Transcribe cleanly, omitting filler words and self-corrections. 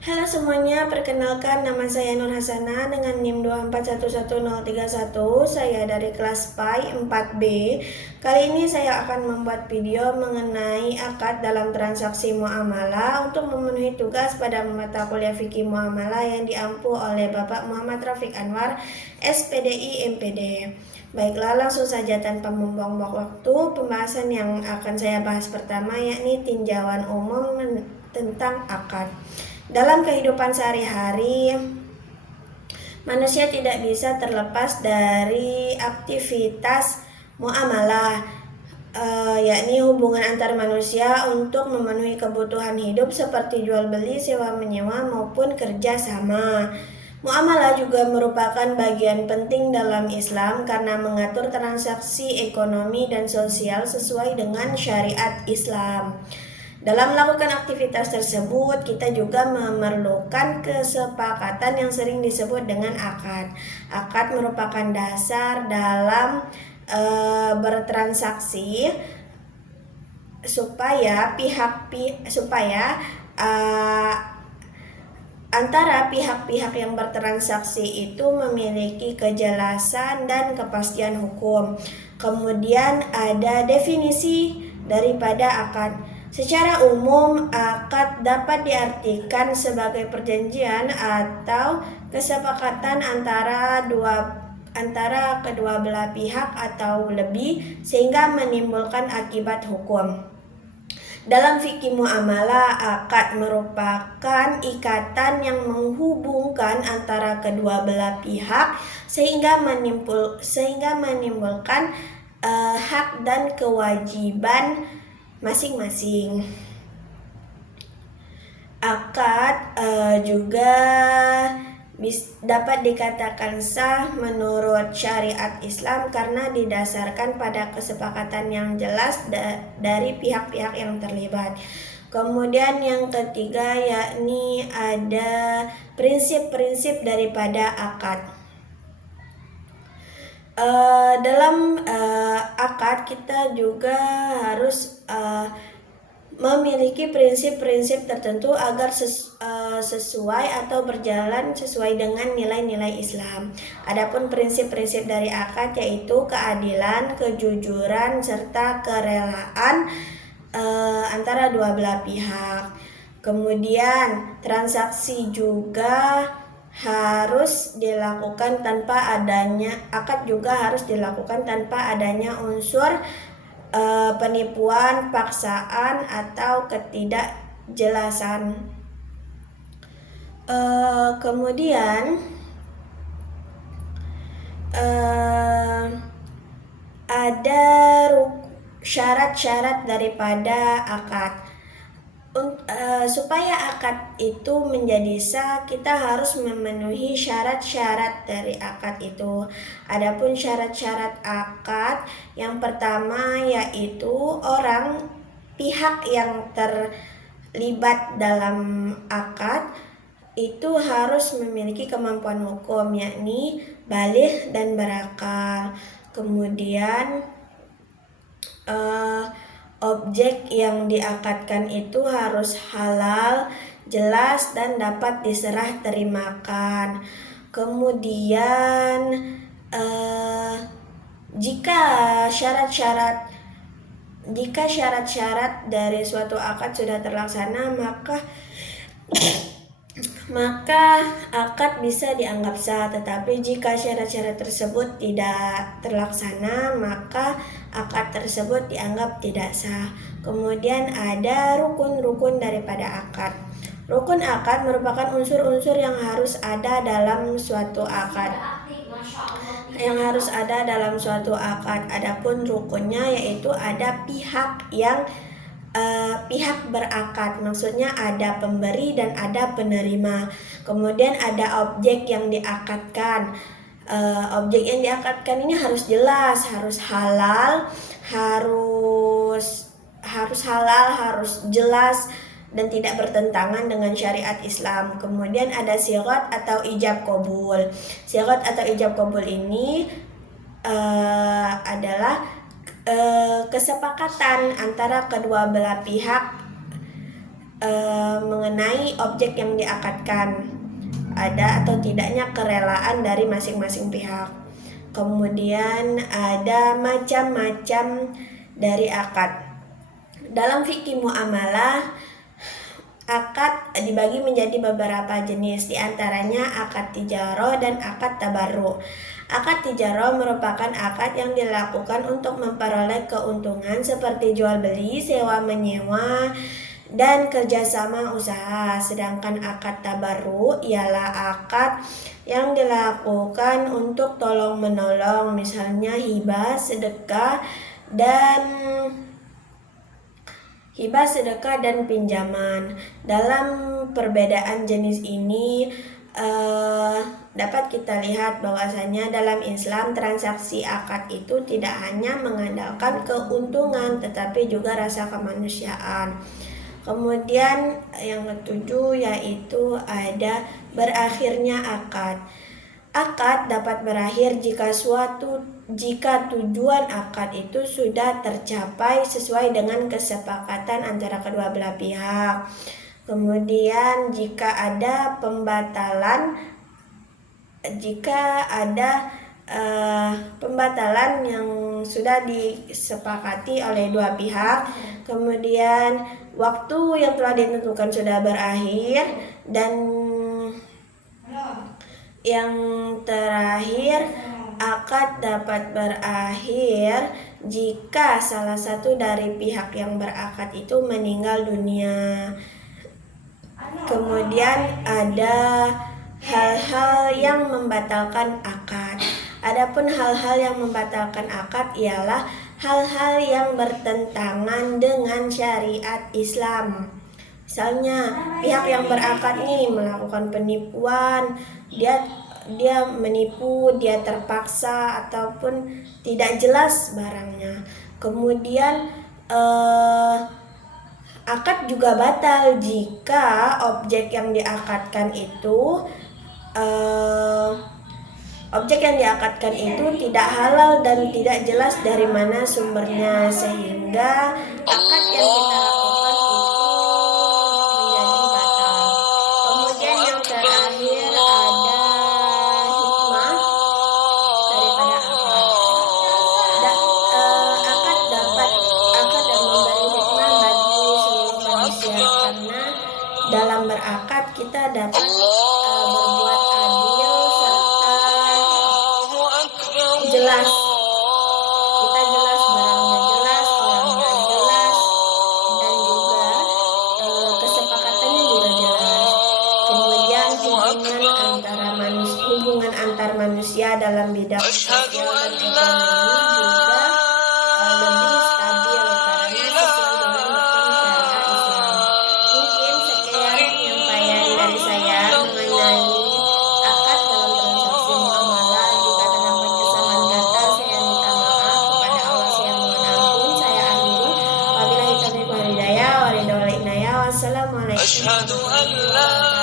Halo semuanya, perkenalkan nama saya Nur Hasanah dengan NIM 2411031. Saya dari kelas PAI 4B. Kali ini saya akan membuat video mengenai akad dalam transaksi muamalah untuk memenuhi tugas pada mata kuliah fikih muamalah yang diampu oleh Bapak Muhammad Rafiq Anwar, SPDI MPD. Baiklah, langsung saja tanpa membuang-buang waktu, pembahasan yang akan saya bahas pertama yakni tinjauan umum tentang akad. Dalam kehidupan sehari-hari, manusia tidak bisa terlepas dari aktivitas muamalah, yakni hubungan antar manusia untuk memenuhi kebutuhan hidup seperti jual beli, sewa menyewa maupun kerja sama. Muamalah juga merupakan bagian penting dalam Islam karena mengatur transaksi ekonomi dan sosial sesuai dengan syariat Islam. Dalam melakukan aktivitas tersebut, kita juga memerlukan kesepakatan yang sering disebut dengan akad. Akad merupakan dasar dalam bertransaksi supaya antara pihak-pihak yang bertransaksi itu memiliki kejelasan dan kepastian hukum. Kemudian ada definisi daripada akad. Secara umum, akad dapat diartikan sebagai perjanjian atau kesepakatan antara kedua belah pihak atau lebih sehingga menimbulkan akibat hukum. Dalam fikih muamalah, akad merupakan ikatan yang menghubungkan antara kedua belah pihak sehingga menimbulkan hak dan kewajiban masing-masing. Akad juga dapat dikatakan sah menurut syariat Islam karena didasarkan pada kesepakatan yang jelas dari pihak-pihak yang terlibat. Kemudian yang ketiga yakni ada prinsip-prinsip daripada akad. Dalam akad kita juga harus memiliki prinsip-prinsip tertentu agar sesuai atau berjalan sesuai dengan nilai-nilai Islam. Adapun prinsip-prinsip dari akad yaitu keadilan, kejujuran, serta kerelaan antara dua belah pihak. Kemudian transaksi juga harus dilakukan tanpa adanya unsur penipuan, paksaan atau ketidakjelasan. Kemudian ada syarat-syarat daripada akad. Supaya akad itu menjadi sah, kita harus memenuhi syarat-syarat dari akad itu. Adapun syarat-syarat akad, yang pertama yaitu pihak yang terlibat dalam akad itu harus memiliki kemampuan hukum, yakni baligh dan berakal. Kemudian objek yang diakadkan itu harus halal, jelas, dan dapat diserah terimakan. Kemudian jika syarat-syarat dari suatu akad sudah terlaksana, maka akad bisa dianggap sah. Tetapi jika syarat-syarat tersebut tidak terlaksana, maka akad tersebut dianggap tidak sah. Kemudian ada rukun-rukun daripada akad. Rukun akad merupakan unsur-unsur yang harus ada dalam suatu akad. Adapun rukunnya yaitu ada pihak berakad, maksudnya ada pemberi dan ada penerima. Kemudian ada objek yang diakadkan. Objek yang diakadkan ini harus jelas, harus halal, harus jelas dan tidak bertentangan dengan syariat Islam. Kemudian ada sirat atau ijab qabul. Sirat atau ijab qabul ini adalah kesepakatan antara kedua belah pihak mengenai objek yang diakadkan, ada atau tidaknya kerelaan dari masing-masing pihak. Kemudian ada macam-macam dari akad. Dalam fikih muamalah, akad dibagi menjadi beberapa jenis, diantaranya akad tijaroh dan akad tabarruk. Akad tijaroh merupakan akad yang dilakukan untuk memperoleh keuntungan seperti jual beli, sewa menyewa, dan kerjasama usaha. Sedangkan akad tabarruk ialah akad yang dilakukan untuk tolong menolong, misalnya hibah, sedekah, dan pinjaman. Dalam perbedaan jenis ini dapat kita lihat bahwasanya dalam Islam transaksi akad itu tidak hanya mengandalkan keuntungan tetapi juga rasa kemanusiaan. Kemudian yang ketujuh yaitu ada berakhirnya akad. Akad dapat berakhir jika tujuan akad itu sudah tercapai sesuai dengan kesepakatan antara kedua belah pihak. Kemudian jika ada pembatalan yang sudah disepakati oleh dua pihak, kemudian waktu yang telah ditentukan sudah berakhir, dan yang terakhir, akad dapat berakhir jika salah satu dari pihak yang berakad itu meninggal dunia. Kemudian ada hal-hal yang membatalkan akad. Adapun hal-hal yang membatalkan akad ialah hal-hal yang bertentangan dengan syariat Islam. Misalnya pihak yang berakad nih melakukan penipuan, dia menipu, dia terpaksa ataupun tidak jelas barangnya. Kemudian akad juga batal jika objek yang diakadkan itu tidak halal dan tidak jelas dari mana sumbernya, sehingga akad yang kita lakukan itu menjadi batal. Kemudian yang terakhir ada hikmah daripada akad. Akad dan memberi hikmah bagi seluruh manusia, karena dalam berakad kita dapat berbuat adil serta jelas. Kita jelas, barangnya jelas, orangnya jelas, dan juga kesepakatannya juga jelas. Kemudian hubungan antar manusia dalam bidang sosial dan ekonomi juga lebih stabil karena sesuai dengan hukum syariat Islam. Mungkin sekian penyampaian dari saya mengenai akad dalam transaksi muamalah. Jika terdapat kesalahan kata, saya minta maaf kepada Allah, saya mohon ampun. Saya akhiri, wabillahi taufiq wal hidayah, wassalamualaikum warahmatullahi wabarakatuh.